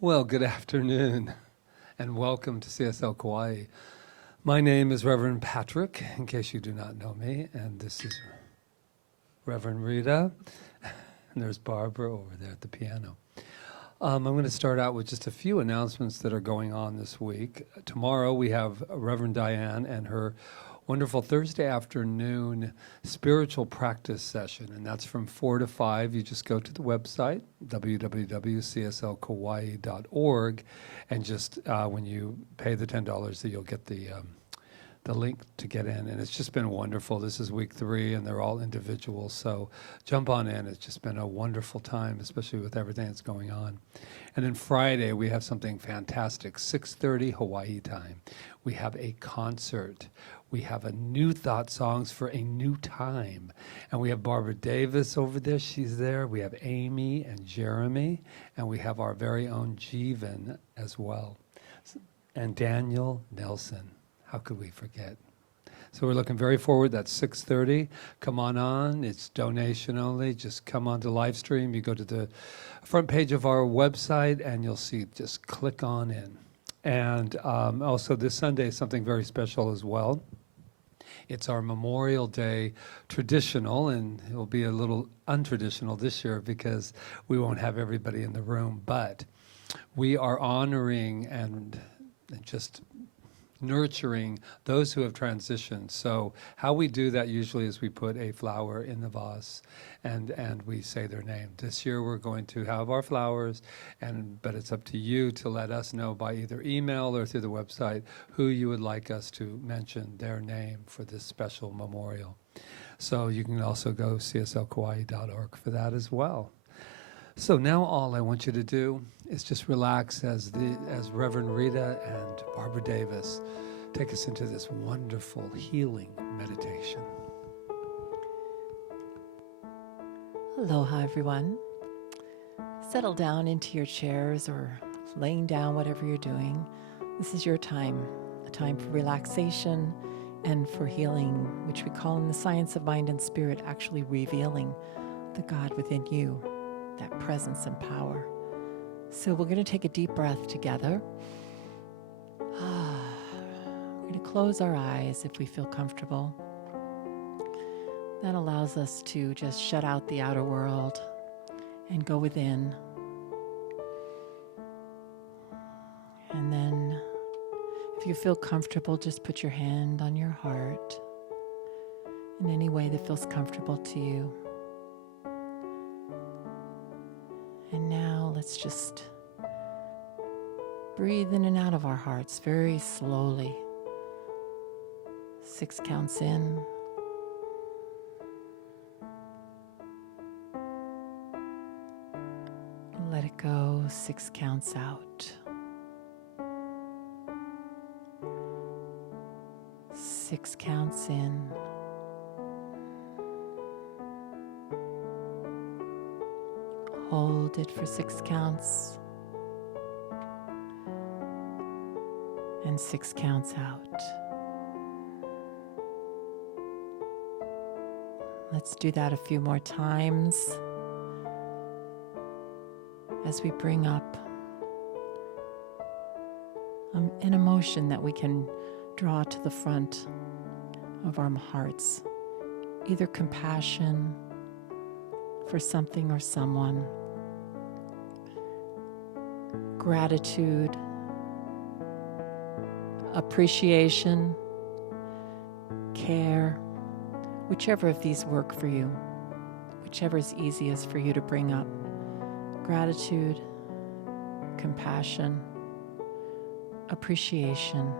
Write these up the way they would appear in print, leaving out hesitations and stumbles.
Well, good afternoon and welcome to CSL Kauai. My name is Reverend Patrick, in case you do not know me, and this is Reverend Rita, and there's Barbara over there at the piano. I'm going to start out with just a few announcements that are going on this week. Tomorrow we have Reverend Diane and her wonderful Thursday afternoon spiritual practice session, and that's from 4 to 5. You just go to the website, www.cslkauai.org, and just when you pay the $10, that you'll get the link to get in. And it's just been wonderful. This is week 3, and they're all individuals, so jump on in. It's just been a wonderful time, especially with everything that's going on. And then Friday, we have something fantastic, 6:30 Hawaii time. We have a concert. We have a New Thought Songs for a New Time. And we have Barbara Davis over there. She's there. We have Amy and Jeremy. And we have our very own Jeevan as well. And Daniel Nelson. How could we forget? So we're looking very forward. That's 6:30. Come on. It's donation only. Just come on to live stream. You go to the front page of our website and you'll see, just click on in. And also this Sunday is something very special as well. It's our Memorial Day traditional, and it will be a little untraditional this year because we won't have everybody in the room, but we are honoring and just nurturing those who have transitioned. So how we do that usually is we put a flower in the vase and we say their name. This year we're going to have our flowers, but it's up to you to let us know by either email or through the website who you would like us to mention their name for this special memorial. So you can also go cslkauai.org for that as well. So now all I want you to do is just relax as Reverend Rita and Barbara Davis take us into this wonderful healing meditation. Aloha, everyone. Settle down into your chairs or laying down, whatever you're doing. This is your time, a time for relaxation and for healing, which we call in the science of mind and spirit actually revealing the God within you, that presence and power. So we're going to take a deep breath together. We're going to close our eyes if we feel comfortable. That allows us to just shut out the outer world and go within. And then if you feel comfortable, just put your hand on your heart in any way that feels comfortable to you. And now let's just breathe in and out of our hearts very slowly. 6 counts in. Let it go. 6 counts out. 6 counts in. Hold it for 6 counts. And 6 counts out. Let's do that a few more times as we bring up an emotion that we can draw to the front of our hearts. Either compassion for something or someone, gratitude, appreciation, care, whichever of these work for you, whichever is easiest for you to bring up. Gratitude, compassion, appreciation,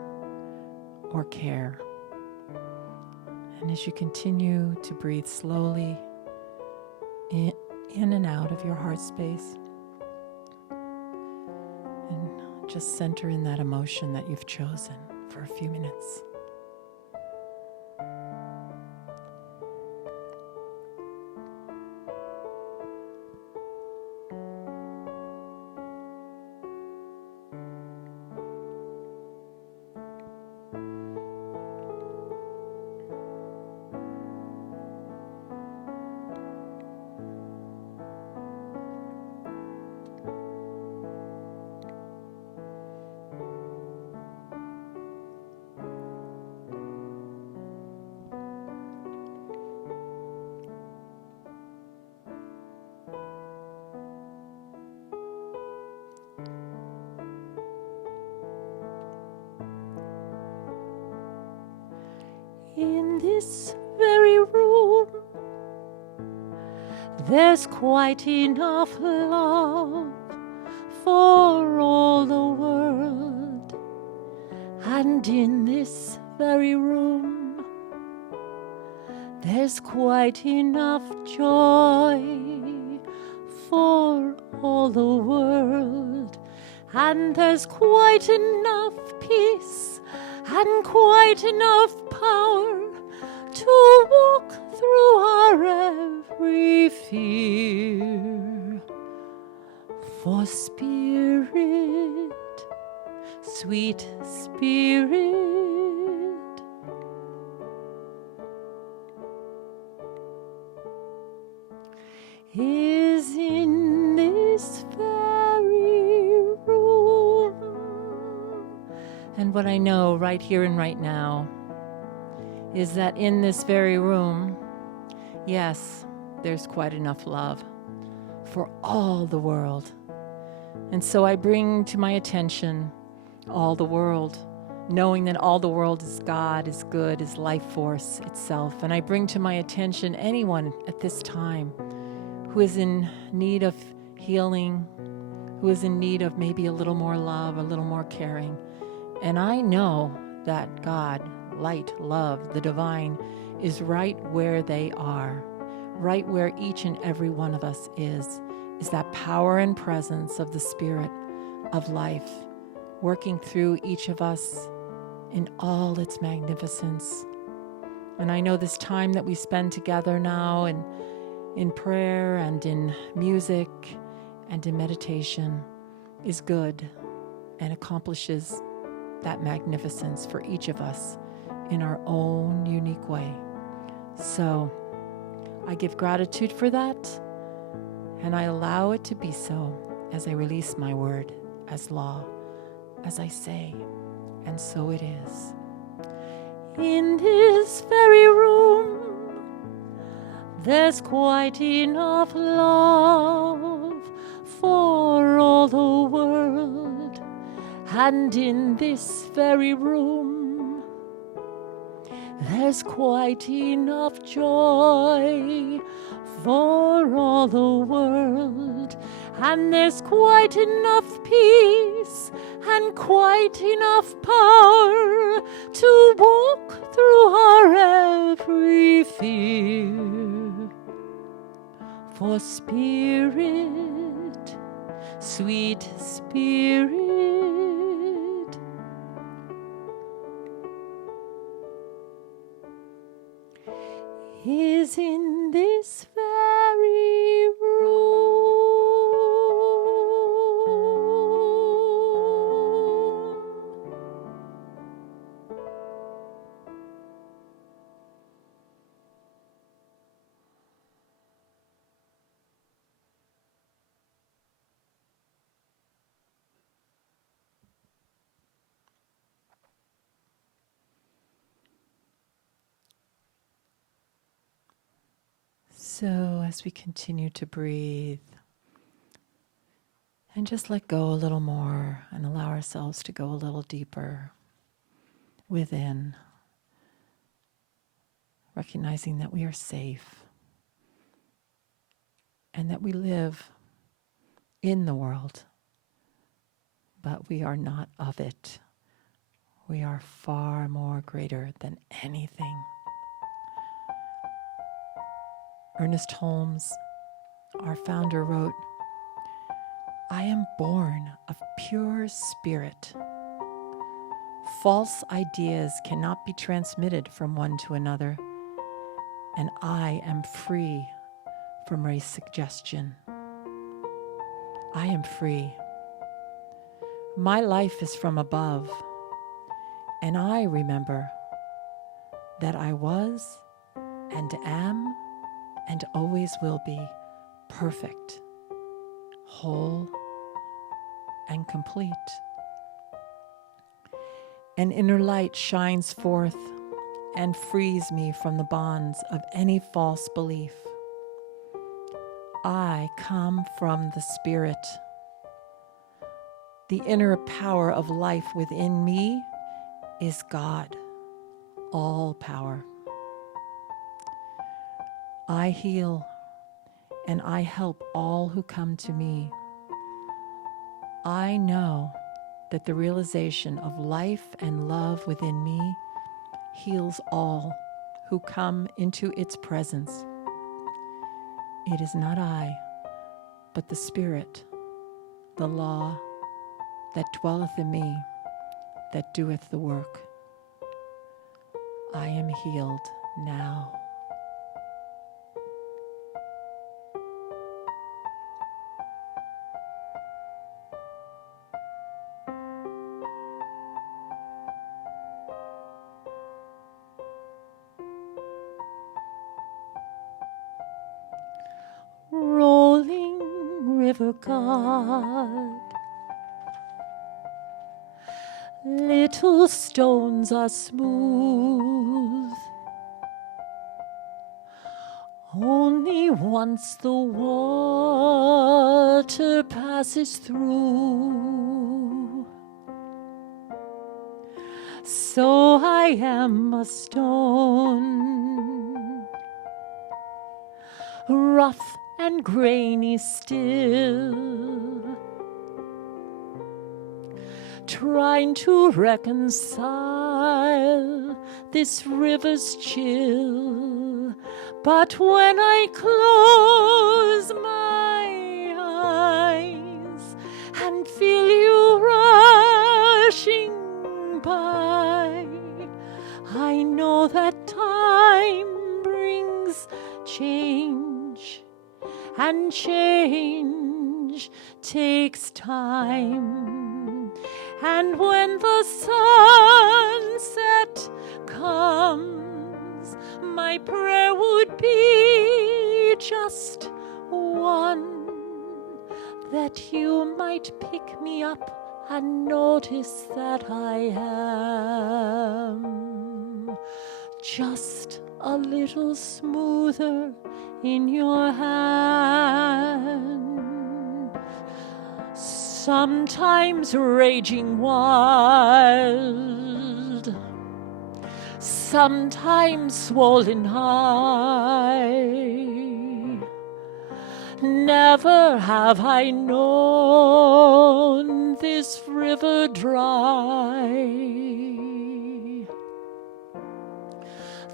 or care. And as you continue to breathe slowly in and out of your heart space, and just center in that emotion that you've chosen for a few minutes. this very room, there's quite enough love for all the world. And in this very room, there's quite enough joy for all the world. And there's quite enough peace and quite enough power to walk through our every fear. For Spirit, sweet Spirit, is in this very room. And what I know right here and right now is that in this very room, yes, there's quite enough love for all the world. And so I bring to my attention all the world, knowing that all the world is God, is good, is life force itself. And I bring to my attention anyone at this time who is in need of healing, who is in need of maybe a little more love, a little more caring. And I know that God, light, love, the divine, is right where they are, right where each and every one of us is that power and presence of the Spirit of life, working through each of us in all its magnificence. And I know this time that we spend together now in prayer and in music and in meditation is good and accomplishes that magnificence for each of us in our own unique way. So I give gratitude for that, and I allow it to be so as I release my word as law, as I say, and so it is. In this very room, there's quite enough love for all the world. And in this very room, there's quite enough joy for all the world. And there's quite enough peace and quite enough power to walk through our every fear. For Spirit, sweet Spirit, is in this very room. So as we continue to breathe and just let go a little more and allow ourselves to go a little deeper within, recognizing that we are safe and that we live in the world, but we are not of it. We are far more greater than anything. Ernest Holmes, our founder, wrote, "I am born of pure spirit. False ideas cannot be transmitted from one to another, and I am free from race suggestion. I am free. My life is from above, and I remember that I was and am and always will be perfect, whole, and complete. An inner light shines forth and frees me from the bonds of any false belief. I come from the Spirit. The inner power of life within me is God, all power. I heal and I help all who come to me. I know that the realization of life and love within me heals all who come into its presence. It is not I, but the Spirit, the law that dwelleth in me, that doeth the work. I am healed now. Rolling river God, little stones are smooth. Only once the water passes through. So I am a stone, rough and grainy still, trying to reconcile this river's chill. But when I close my eyes and feel you rushing by, I know that time brings change, and change takes time. And when the sunset comes, my prayer would be just one, that you might pick me up and notice that I am just a little smoother in your hand. Sometimes raging wild, sometimes swollen high. Never have I known this river dry.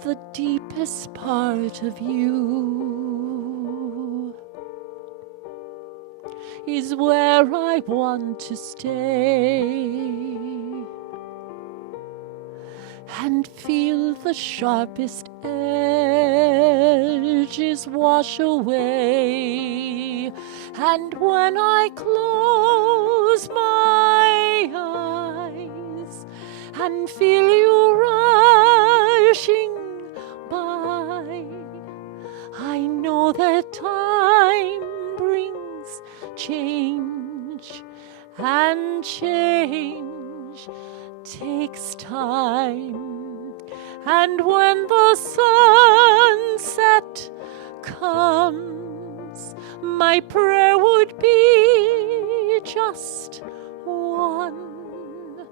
The deepest part of you is where I want to stay and feel the sharpest edges wash away. And when I close my eyes and feel you rushing by, I know that time brings change, and change takes time. And when the sunset comes, my prayer would be just one,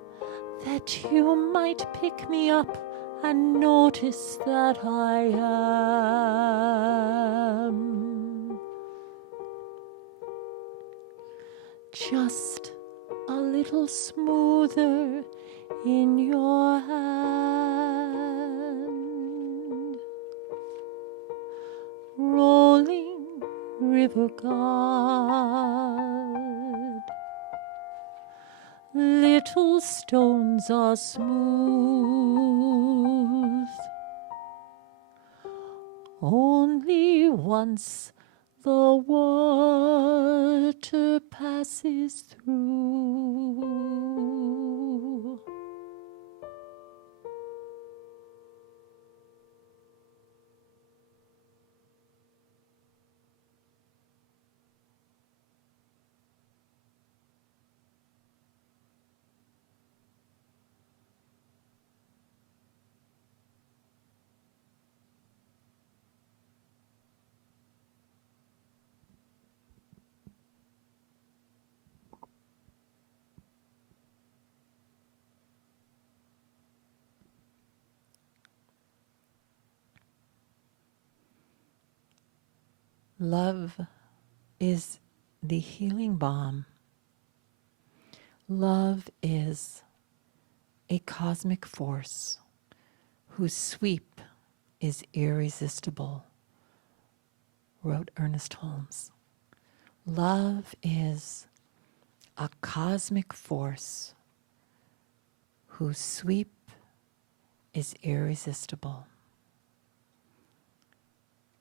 that you might pick me up and notice that I am just a little smoother in your hand. Rolling river God, little stones are smooth. Only once the water passes through. Love is the healing balm. Love is a cosmic force whose sweep is irresistible, wrote Ernest Holmes. Love is a cosmic force whose sweep is irresistible.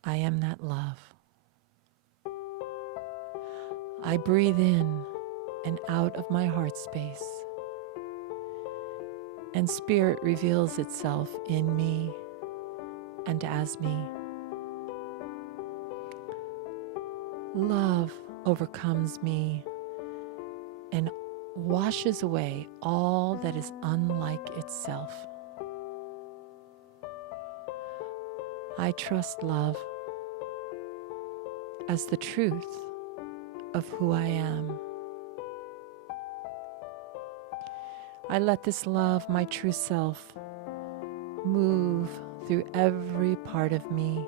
I am that love. I breathe in and out of my heart space, and spirit reveals itself in me and as me. Love overcomes me and washes away all that is unlike itself. I trust love as the truth of who I am. I let this love, my true self, move through every part of me.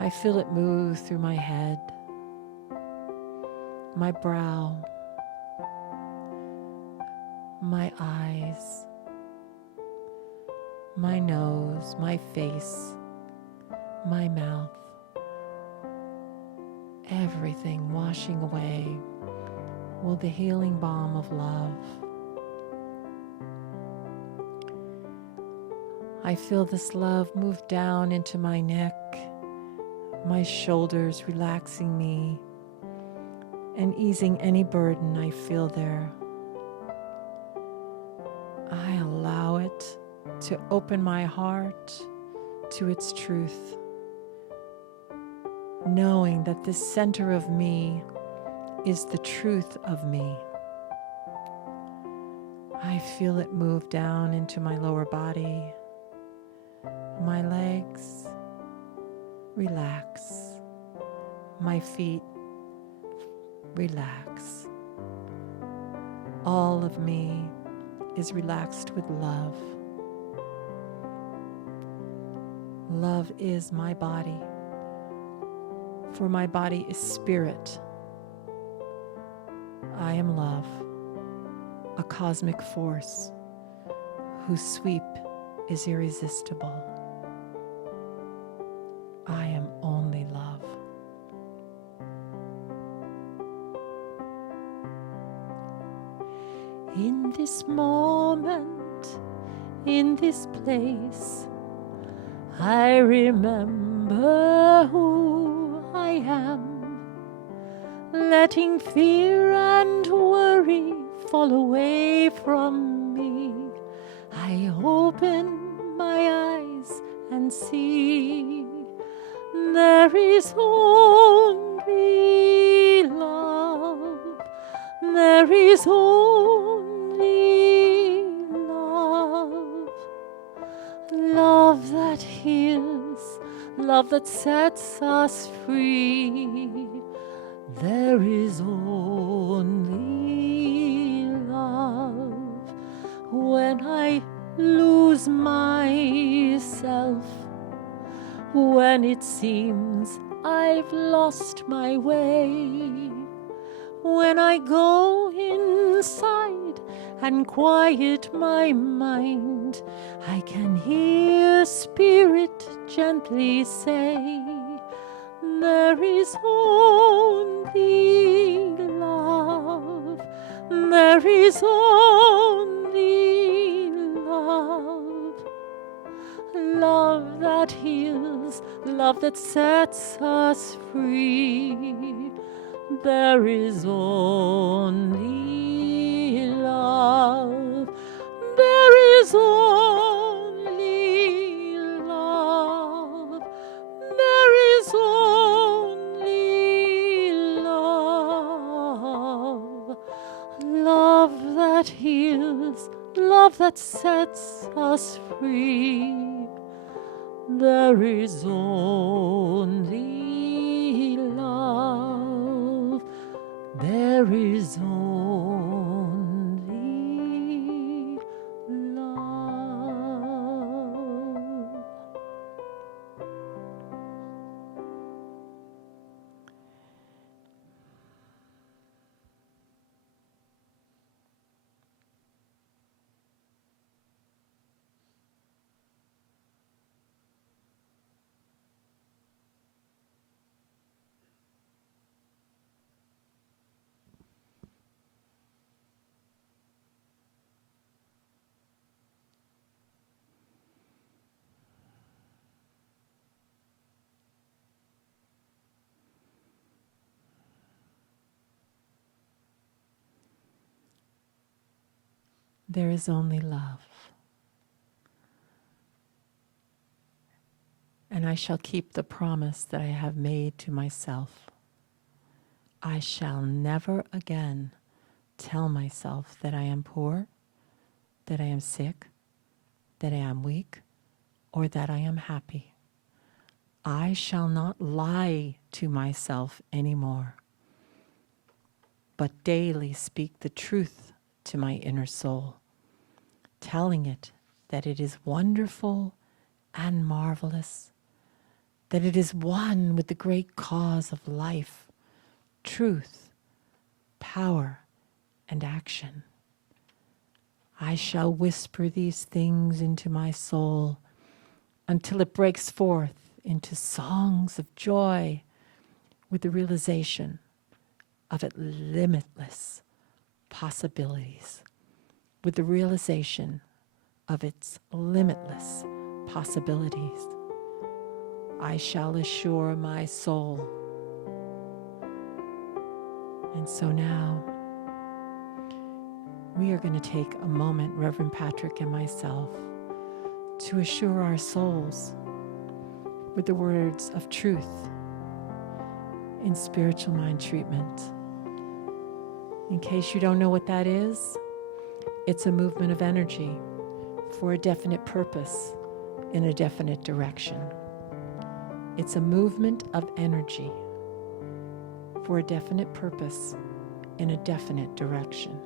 I feel it move through my head, my brow, my eyes, my nose, my face, my mouth. Everything washing away with the healing balm of love. I feel this love move down into my neck, my shoulders, relaxing me and easing any burden I feel there. I allow it to open my heart to its truth, knowing that this center of me is the truth of me. I feel it move down into my lower body. My legs relax. My feet relax. All of me is relaxed with love. Love is my body, for my body is spirit. I am love, a cosmic force whose sweep is irresistible. I am only love. In this moment, in this place, I remember who I am, letting fear and worry fall away from me. I open my eyes and see there is only love. There is only love. Love that heals, love that sets us free. There is only love. When I lose myself, when it seems I've lost my way, when I go inside and quiet my mind, I can hear spirit gently say, there is only love. There is only love. Love that heals, love that sets us free. There is only love. There is only love. There is only love. Love that heals, love that sets us free. There is only love. There is only love. there is only love. And I shall keep the promise that I have made to myself. I shall never again tell myself that I am poor, that I am sick, that I am weak, or that I am happy. I shall not lie to myself anymore, but daily speak the truth to my inner soul, telling it that it is wonderful and marvelous, that it is one with the great cause of life, truth, power, and action. I shall whisper these things into my soul until it breaks forth into songs of joy with the realization of its limitless possibilities, with the realization of its limitless possibilities. I shall assure my soul. And so now, we are going to take a moment, Reverend Patrick and myself, to assure our souls with the words of truth in spiritual mind treatment. In case you don't know what that is, it's a movement of energy for a definite purpose in a definite direction. It's a movement of energy for a definite purpose in a definite direction.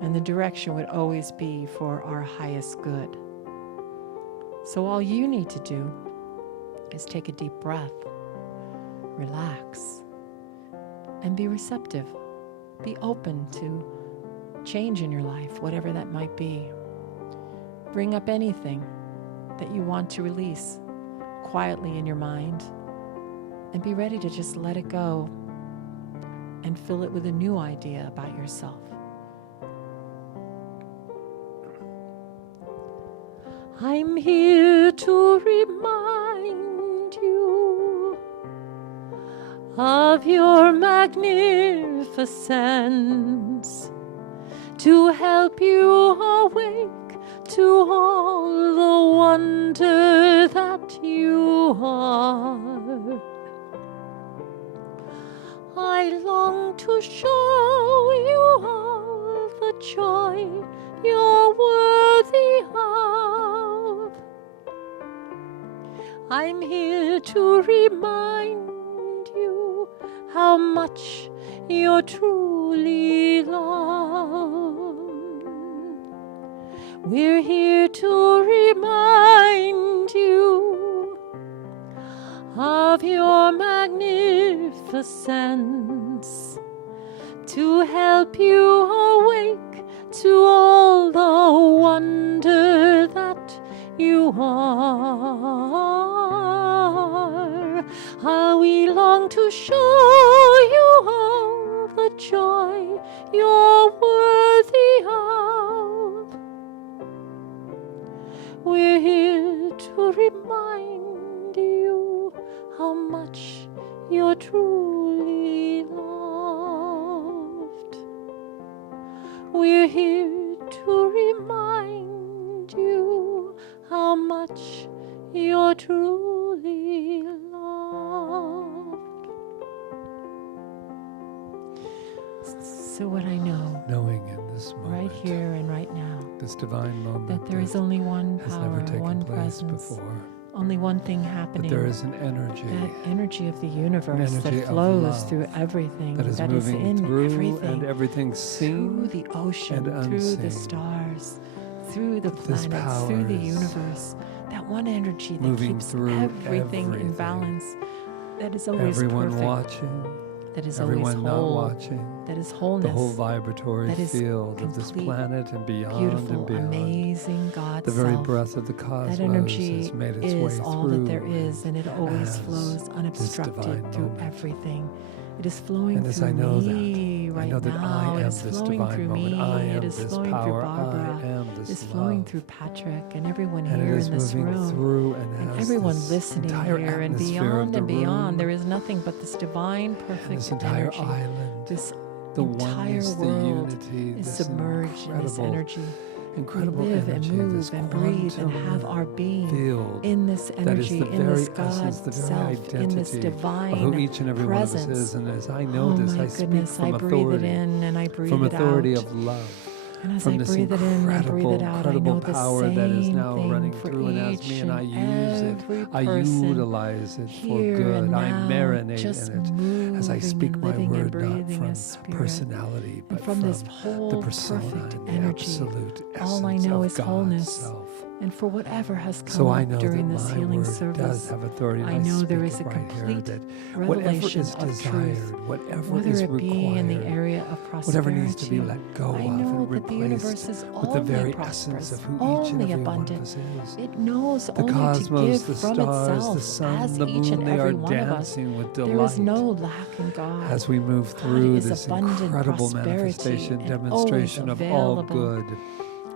And the direction would always be for our highest good. So all you need to do is take a deep breath, relax, and be receptive. Be open to change in your life, whatever that might be. Bring up anything that you want to release quietly in your mind, and be ready to just let it go and fill it with a new idea about yourself. I'm here to remind you of your magnificence, to help you awake to all the wonder that you are. I long to show you all the joy you're worthy of. I'm here to remind you how much you're truly loved. We're here to remind you of your magnificence, to help you awake to all the wonder that you are. How we long to show you all the joy you're worthy of. We're here to remind you how much you're truly loved. We're here to remind you how much you're truly loved. So what I know, knowing in this moment, right here and right now, this divine moment, that there is only one has power, never taken one place presence, before. only one thing happening. But there is an energy, that energy of the universe energy that of flows love through everything, that is moving in through everything, and everything seen through the ocean, and through the unseen. stars, through the This planets, power through the is universe. That one energy that moving keeps through everything in everything. balance. That is always Everyone perfect. watching, That is everyone always not whole. watching. That is wholeness. The whole vibratory That is field of this complete, planet and beyond beautiful, and beyond. amazing God The very self. breath of the cosmos That energy has made its way is all through that there is, and it always as flows unobstructed divine through moment. everything. It is flowing And as through I know me that, right I know that now. I am It is this flowing divine through moment. me. I am It is this flowing power. through Barbara. I am It this is flowing love. through Patrick and everyone And here it is in this moving room. through and And has everyone this listening entire here and atmosphere beyond of the and beyond. room There is nothing but this divine, perfect and this entire energy. island. This The entire oneness, the world unity, is this submerged in this incredible energy. incredible live energy, and this move and breathe and quantum have our being field in this that is energy, the in this very God essence, the very self, in this identity divine of who each and every one of us presence. is. And as I know Oh this, my I speak goodness, from I breathe it authority, in and I breathe from it authority out. of love, And as from I this breathe it in and breathe incredible, it out, I incredible know the power that is same now thing running for through and as each me, and I use it. every I person utilize it for here good. and I now, marinate just in it as I moving speak and my living and word, not breathing from as spirit. personality, And but from from this the whole persona perfect and the energy, absolute all I essence know of is God's wholeness. self. And for whatever has come So I up know during that this my healing word does service, have authority, and I I know speak there it is a right here, complete that whatever revelation is of desired, truth, whatever whether is it be in the required, area of whatever needs to prosperity. be let go I of know and that the universe replaced is with the only very prosperous, essence of who each and only every one of abundant. us is. It knows The only to cosmos, give the from stars, the itself sun, as the each moon, and they are every one of us. dancing with There is delight no lack in God. as we move God through is this abundant incredible prosperity manifestation, and demonstration always of all available. good.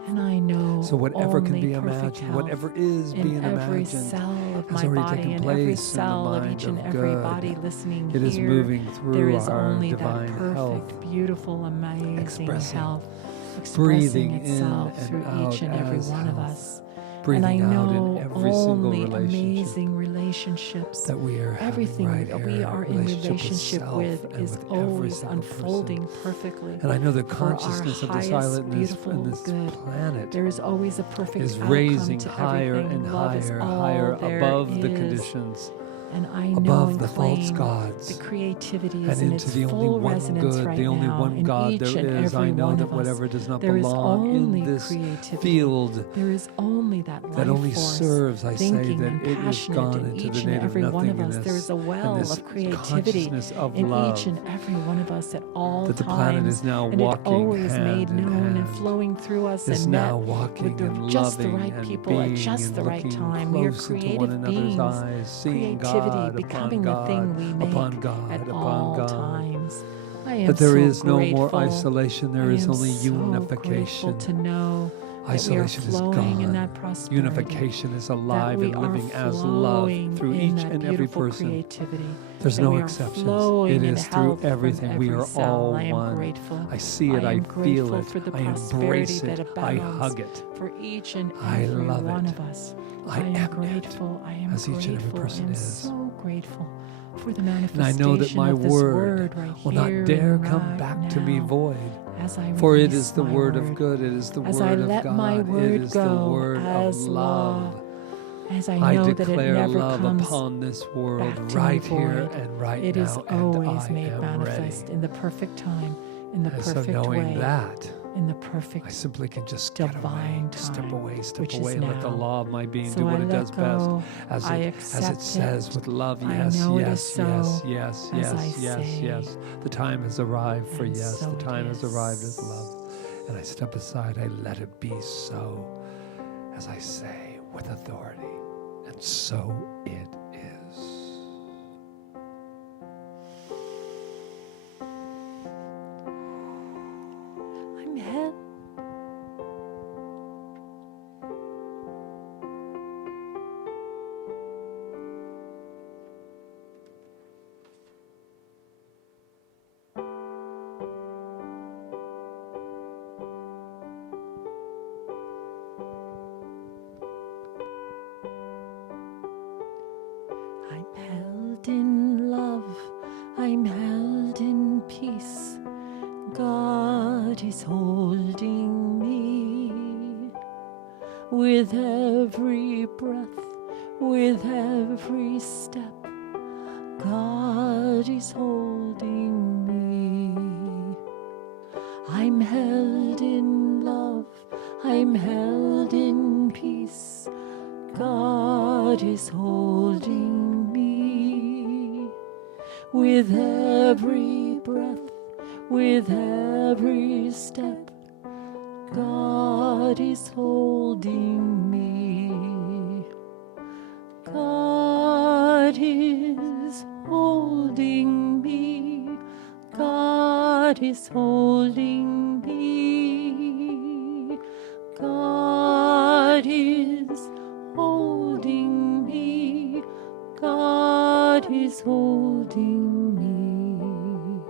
And I know So whatever can only be perfect imagined, health whatever is in being every imagined, cell of has my already body, taken in every place in the cell of mind each and of every good. body listening It is here. moving There through is our only that divine perfect, health, beautiful, amazing expressing, health breathing expressing in itself and through out each and every as one of health, us. breathing And I out in know every single only relationship amazing relationships. that we are having Everything right that here, we are in relationship self with and is with every always single unfolding person. perfectly And I know the for our consciousness of this highest, island beautiful and this good. planet There is always a perfect is outcome raising to higher everything. and Love is higher, all higher there above the is. conditions, And I know above and the false claim gods, the creativity and is in into its the only full one resonance good, right the only now one in God each there and is. every I know one that of us. whatever does not There is belong only in this creativity. field There is only that life that only force, serves, I say, thinking that and it is passionate gone in into each the and native every one of us. There nothingness is a and well this of creativity consciousness of in love, each and every one of us at all that the planet times. is now And it walking always hand made in known and hand, flowing through us is and met now with walking and just the loving right and people at being just and the right looking time. We are close into one creative another's beings. eyes, seeing Creativity God becoming upon the God, thing we make upon God, at upon all God. times. I am That there so is no grateful. more isolation, there I is am only so grateful unification. to know that Isolation we are is flowing in gone. that prosperity. Unification is That alive we and living are as love flowing through in each that and every beautiful person. creativity. There's That no we are exceptions. flowing It in is through health from everything. We every are cell. all I am one. grateful. I see it, I am feel grateful it, for the I embrace prosperity that it, I abounds hug it. for each and I every love one it. of us. I am am grateful. I am as each and every grateful. person I am is. so grateful for the And I manifestation know that my of this word right will here not dare and come right back to me now. void. As I For it release is the my word of good, it is the as I word of let my God, word it is the go word as of love. as I I know that it declare never love comes upon this world back to me right here void. and right It is now, and always I made am manifest ready. in the perfect time, in the And so perfect knowing way, that, in the I perfect. simply can just get away, divine step time, away, step which is away, and let the now. law of my being So do what I it let does best. go. As I it accept says it. with love, I yes, know it is yes, so. yes, yes, As I yes, yes, say. yes. The time has arrived for And yes. so The it time has is. arrived as love. And I step aside, I let it be so, as I say with authority. And so it is. I'm held. I'm held in love. I'm held in peace. God is holding me with every breath, with every step. God is holding me. I'm held in love. I'm held in peace. God is holding me with every breath, with every step. God is holding me. God is holding me. God is holding me. God is holding me. God is holding me.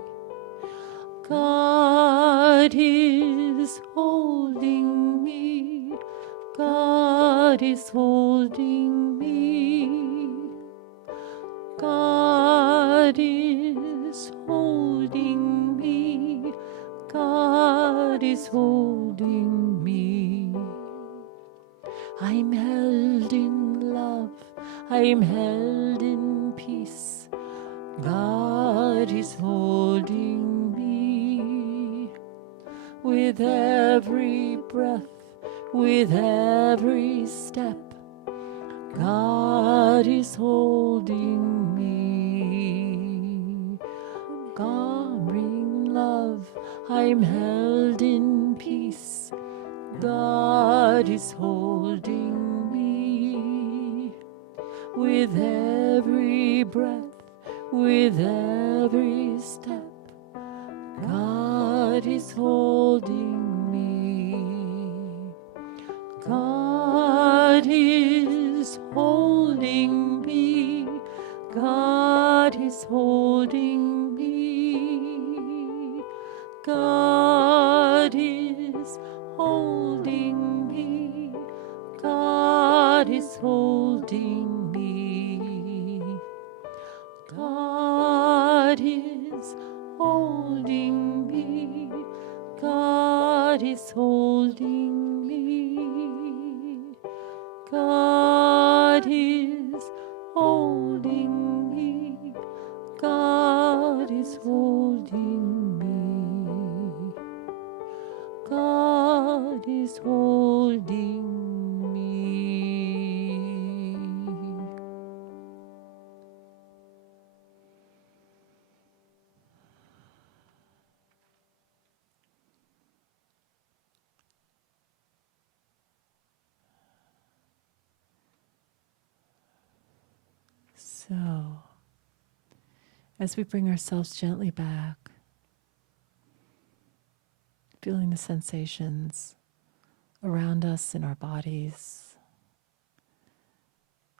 God is holding me. God is holding me. God is holding me. God is holding me. I'm held in love. I'm held in peace. God is holding me. With every breath, with every step, God is holding me. God bring love, I'm held in peace. God is holding me. With every breath, with every step, God is holding me. God is holding me. God is holding me. God is holding me. God is holding me. God is holding me. God is holding me. God is holding me. God is holding me. God is holding me. So, as we bring ourselves gently back, feeling the sensations around us in our bodies,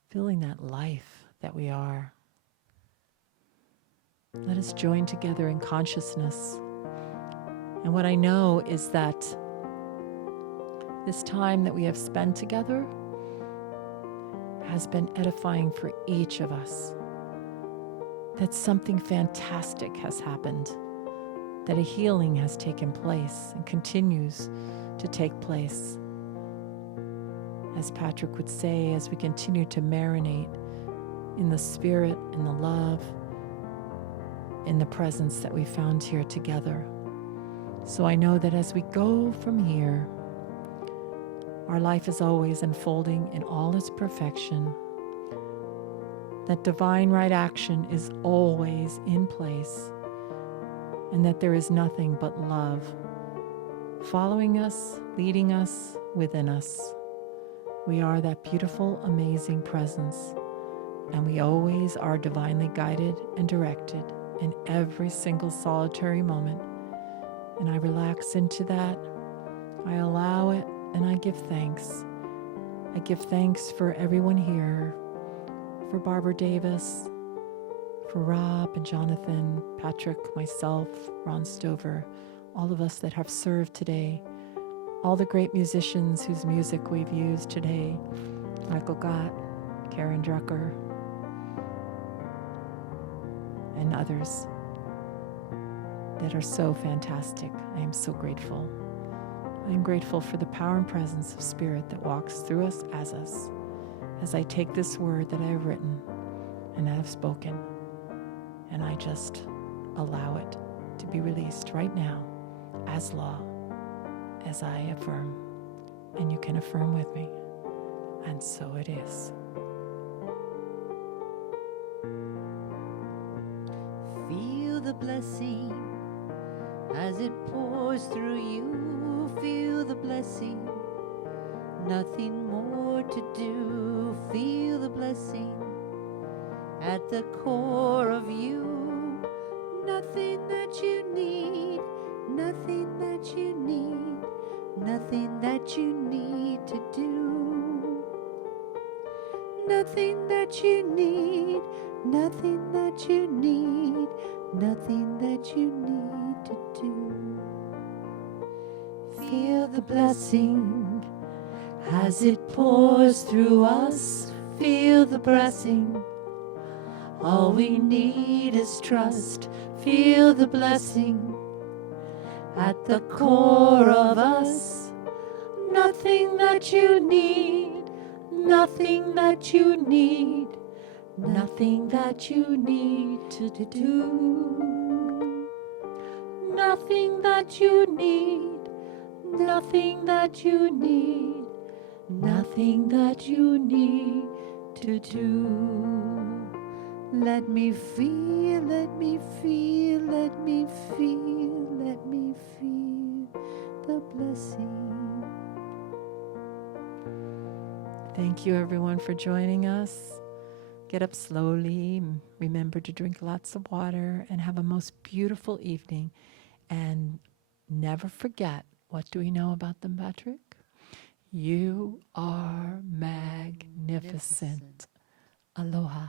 feeling that life that we are, let us join together in consciousness. And what I know is that this time that we have spent together has been edifying for each of us. That something fantastic has happened, that a healing has taken place and continues to take place. As Patrick would say, as we continue to marinate in the spirit, in the love, in the presence that we found here together. So I know that as we go from here, our life is always unfolding in all its perfection. That divine right action is always in place, and that there is nothing but love following us, leading us, within us. We are that beautiful, amazing presence, and we always are divinely guided and directed in every single solitary moment. And I relax into that. I allow it, and I give thanks. I give thanks for everyone here, for Barbara Davis, for Rob and Jonathan, Patrick, myself, Ron Stover, all of us that have served today, all the great musicians whose music we've used today, Michael Gott, Karen Drucker, and others that are so fantastic. I am so grateful. I am grateful for the power and presence of Spirit that walks through us, as I take this word that I have written and I have spoken, and I just allow it to be released right now as law, as I affirm, and you can affirm with me, and so it is. Feel the blessing as it pours through you. Feel the blessing, nothing more to do. Feel the blessing at the core of you. Nothing that you need, nothing that you need, nothing that you need to do. Nothing that you need, nothing that you need, nothing that you need to do. Feel the blessing As it pours through us, feel the blessing. All we need is trust, feel the blessing. At the core of us, nothing that you need, nothing that you need, nothing that you need to do. Nothing that you need, nothing that you need, nothing that you need to do. Let me feel, let me feel, let me feel, let me feel the blessing. Thank you, everyone, for joining us. Get up slowly. Remember to drink lots of water and have a most beautiful evening. And never forget, what do we know about them, Patrick? You are magnificent. Aloha.